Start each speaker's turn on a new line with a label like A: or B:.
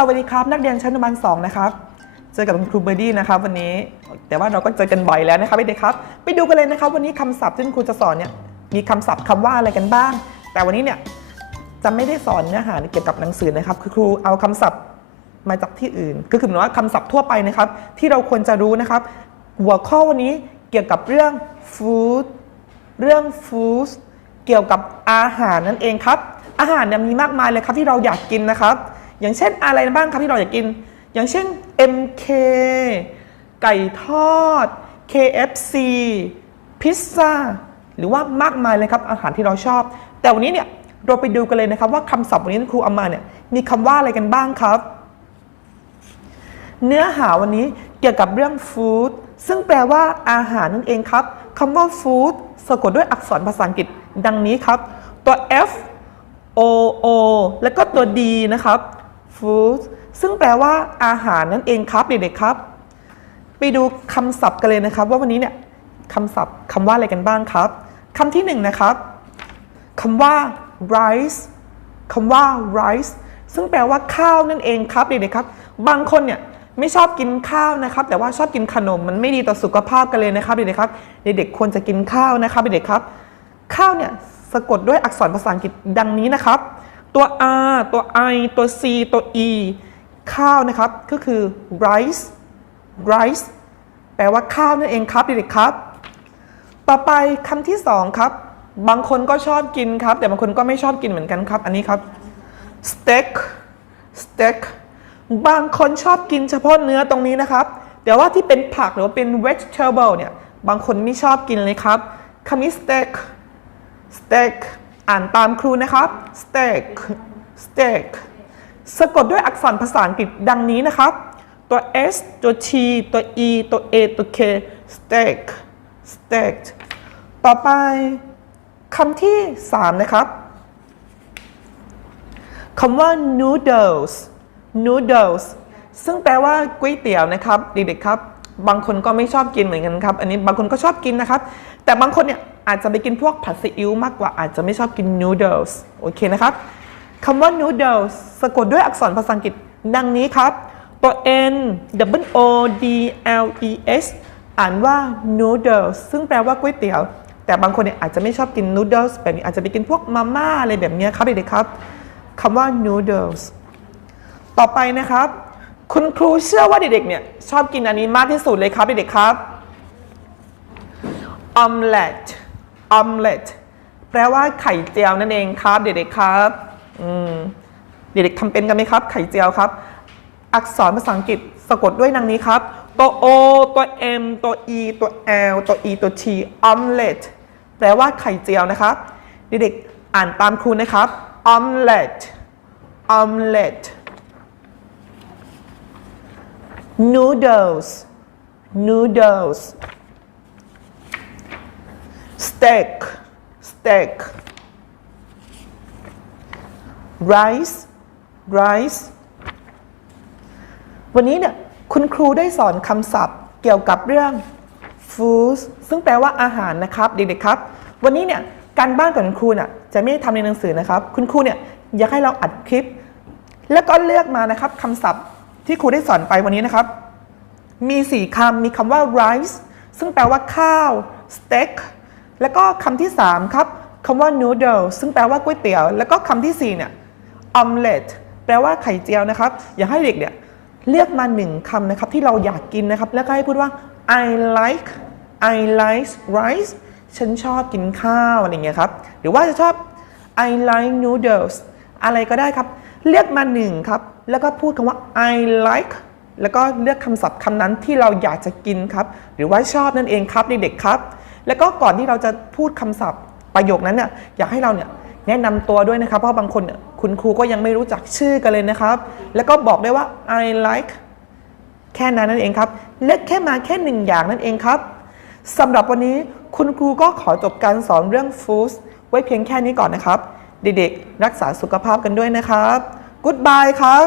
A: สวัสดีครับ นักเรียนชั้นอนุบาลสองนะครับเจอกับคุณครูเบอร์ดี้นะครับวันนี้ แต่ว่าเราก็เจอกันบ่อยแล้วนะครับเด็กๆครับ ไปดูกันเลยนะครับ วันนี้คำศัพท์ที่คุณครูจะสอนเนี่ยมีคำศัพท์คำว่าอะไรกันบ้าง แต่วันนี้เนี่ยจะไม่ได้สอนเนื้อหาเกี่ยวกับหนังสือนะครับ คือครูเอาคำศัพท์มาจากที่อื่น ก็คือหมายว่าคำศัพท์ทั่วไปนะครับ ที่เราควรจะรู้นะครับ หัวข้อวันนี้เกี่ยวกับเรื่อง food เรื่อง food เกี่ยวกับอาหารนั่นเองครับ อาหารเนี่ยมีมากมายเลยครับที่เราอยากกินนะครับ อย่างเช่นอะไรบ้างครับที่เราอยากกิน อย่างเช่น MK ไก่ทอด KFC พิซซ่าหรือว่ามากมายเลยครับอาหารที่เราชอบ แต่วันนี้เนี่ยเราไปดูกันเลยนะครับว่าคำศัพท์วันนี้ที่ครูเอามาเนี่ยมีคำว่าอะไรกันบ้างครับ เนื้อหาวันนี้เกี่ยวกับเรื่องฟู้ดซึ่งแปลว่าอาหารนั่นเองครับคำว่าฟู้ดสะกดด้วยอักษรภาษาอังกฤษดังนี้ครับ ตัว F O O แล้วก็ตัว D นะครับ food ซึ่งแปลว่าอาหารนั่นเองครับเด็กๆครับ ไปดูคำศัพท์กันเลยนะครับ ว่าวันนี้เนี่ยคำศัพท์คำว่าอะไรกันบ้างครับคำที่หนึ่งนะครับคำว่า rice คำว่า rice ซึ่งแปลว่าข้าวนั่นเองครับเด็กๆครับ บางคนเนี่ยไม่ชอบกินข้าวนะครับ แต่ว่าชอบกินขนมมันไม่ดีต่อสุขภาพกันเลยนะครับเด็กๆครับเด็กๆควรจะกินข้าวนะครับเด็กๆครับ ข้าวเนี่ยสะกดด้วยอักษรภาษาอังกฤษดังนี้นะครับ ตัว R ตัว I ตัว C ตัว E ข้าวนะครับก็คือ rice rice แปลว่าข้าวนั่นเองครับเด็กๆครับ ต่อไปคำที่สองครับ บางคนก็ชอบกินครับ แต่บางคนก็ไม่ชอบกินเหมือนกันครับ อันนี้ครับ steak steak บางคนชอบกินเฉพาะเนื้อตรงนี้นะครับ แต่ว่าที่เป็นผักหรือว่าเป็น vegetable เนี่ย บางคนไม่ชอบกินเลยครับคำนี้ steak steak อ่านตามครูนะครับ steak steak สะกดด้วยอักษรภาษาอังกฤษดังนี้นะครับ ตัว S ตัว T ตัว E ตัว A ตัว K steak steak ต่อไปคำที่ 3 นะครับคำว่า noodles noodles ซึ่งแปลว่าก๋วยเตี๋ยวนะครับเด็กๆครับ บางคนก็ไม่ชอบกินเหมือนกันครับ อันนี้บางคนก็ชอบกินนะครับ แต่บางคนเนี่ย อาจจะไปกินพวกผัดซีอิ๊วมากกว่าอาจจะไม่ชอบกิน noodles โอเคนะครับคำว่า noodles สะกดด้วยอักษรภาษาอังกฤษดังนี้ครับ ตัว n w o d l e s อ่านว่า noodles ซึ่งแปลว่าก๋วยเตี๋ยว แต่บางคนเนี่ยอาจจะไม่ชอบกิน noodles แบบนี้อาจจะไปกินพวกมาม่าอะไรแบบนี้ครับเด็กๆครับคำว่า noodles ต่อไปนะครับ คุณครูเชื่อว่าเด็กๆเนี่ยชอบกินอันนี้มากที่สุดเลยครับเด็กๆครับ omelette omelette แปลว่าไข่เจียวนั่นเองครับ เด็กๆครับเด็กๆทำเป็นกันไหมครับ ไข่เจียวครับ อักษรภาษาอังกฤษสะกดด้วยดังนี้ครับ ตัว O ตัว M ตัว E ตัว L ตัว E ตัว T omelette แปลว่าไข่เจียวนะครับ เด็กๆอ่านตามครูนะครับ omelette omelette noodles noodles steak steak rice rice วันนี้เนี่ยคุณครูได้สอนคำศัพท์เกี่ยวกับเรื่อง food ซึ่งแปลว่าอาหารนะครับเด็กๆครับ วันนี้เนี่ยการบ้านของคุณครูน่ะจะไม่ได้ทำในหนังสือนะครับ คุณครูเนี่ยอยากให้เราอัดคลิป แล้วก็เลือกมานะครับคำศัพท์ที่ครูได้สอนไปวันนี้นะครับ มี 4คำมีคำว่า rice ซึ่งแปลว่าข้าว steak แล้วก็คำที่ 3 ครับคำว่า noodle ซึ่งแปลว่าก๋วยเตี๋ยว แล้วก็คำที่4เนี่ย omelette แปลว่าไข่เจียวนะครับ อยากให้เด็กเนี่ยเลือกมาหนึ่งคำนะครับที่เราอยากกินนะครับ แล้วก็ให้พูดว่า I like I like rice ฉันชอบกินข้าวอะไรเงี้ยครับ หรือว่าจะชอบ I like noodles อะไรก็ได้ครับ เลือกมาหนึ่งครับ แล้วก็พูดคำว่า I like แล้วก็เลือกคำศัพท์คำนั้นที่เราอยากจะกินครับ หรือว่าชอบนั่นเองครับเด็กๆครับ แล้วก็ก่อนที่เราจะพูดคำศัพท์ประโยคนั้นเนี่ยอยากให้เราเนี่ยแนะนำตัวด้วยนะครับ เพราะบางคนเนี่ยคุณครูก็ยังไม่รู้จักชื่อกันเลยนะครับ แล้วก็บอกได้ว่า I like แค่นั้นนั่นเองครับเลือกแค่มาแค่หนึ่งอย่างนั่นเองครับสำหรับวันนี้คุณครูก็ขอจบการสอนเรื่อง food ไว้เพียงแค่นี้ก่อนนะครับ เด็กๆ รักษาสุขภาพกันด้วยนะครับ Goodbye ครับ